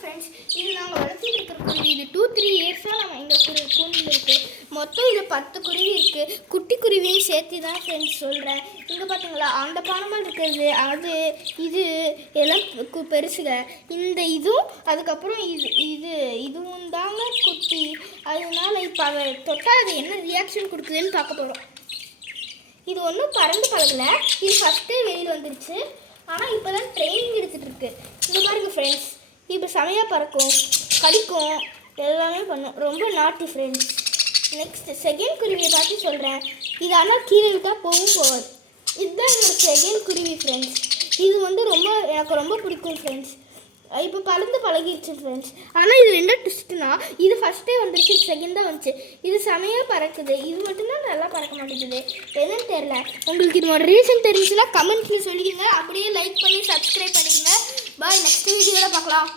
Friends, இது நாங்கள் வளர்த்துட்டு இருக்கிற குருவி. இது 2-3 இயர்ஸாக நம்ம எங்கள் கூண்டில் இருக்குது. மொத்தம் இது 10 குருவி இருக்குது. குட்டி குருவியும் சேர்த்து தான் ஃப்ரெண்ட்ஸ் சொல்கிறேன். இங்கே பார்த்தீங்களா, அந்த பானமாக இருக்கிறது அது இது எல்லாம் பெருசுங்க. இந்த இதுவும் அதுக்கப்புறம் இதுவும் தாங்க குட்டி. அதனால இப்போ அதை தொட்டால் அது என்ன ரியாக்ஷன் கொடுக்குதுன்னு பார்க்க போகிறோம். இது ஒன்றும் பறந்து பழகலை. இது ஃபஸ்ட்டே வெளியில் வந்துருச்சு. ஆனால் இப்போ தான் ட்ரைனிங் எடுத்துகிட்ருக்கு. இந்த பாருங்க ஃப்ரெண்ட்ஸ், இப்போ செமையாக பறக்கும், கடிக்கும், எல்லாமே பண்ணும். ரொம்ப நாட்டி ஃப்ரெண்ட்ஸ். நெக்ஸ்ட் செகண்ட் குருவியை பார்த்து சொல்கிறேன். இது ஆனால் கீழே விட்டால் போகாது. இதுதான் என்னோடய செகண்ட் குருவி ஃப்ரெண்ட்ஸ். இது வந்து எனக்கு ரொம்ப பிடிக்கும் ஃப்ரெண்ட்ஸ். இப்போ பறந்து பழகிடுச்சு ஃப்ரெண்ட்ஸ். ஆனால் இது ரெண்டும் ட்விஸ்ட்னா, இது ஃபஸ்ட்டே வந்துருச்சு, செகண்ட் தான் வந்துச்சு. இது செமையாக பறக்குது. இது மட்டும்தான் நல்லா பறக்க மாட்டேங்குது. என்னன்னு தெரில. உங்களுக்கு இதோட ரீசன் தெரிஞ்சுன்னா கமெண்ட்ஸில் சொல்லிடுங்க. அப்படியே லைக் பண்ணி சப்ஸ்கிரைப் பண்ணிடுங்க. பாய், நெக்ஸ்ட் வீடியோவில் பார்க்கலாம்.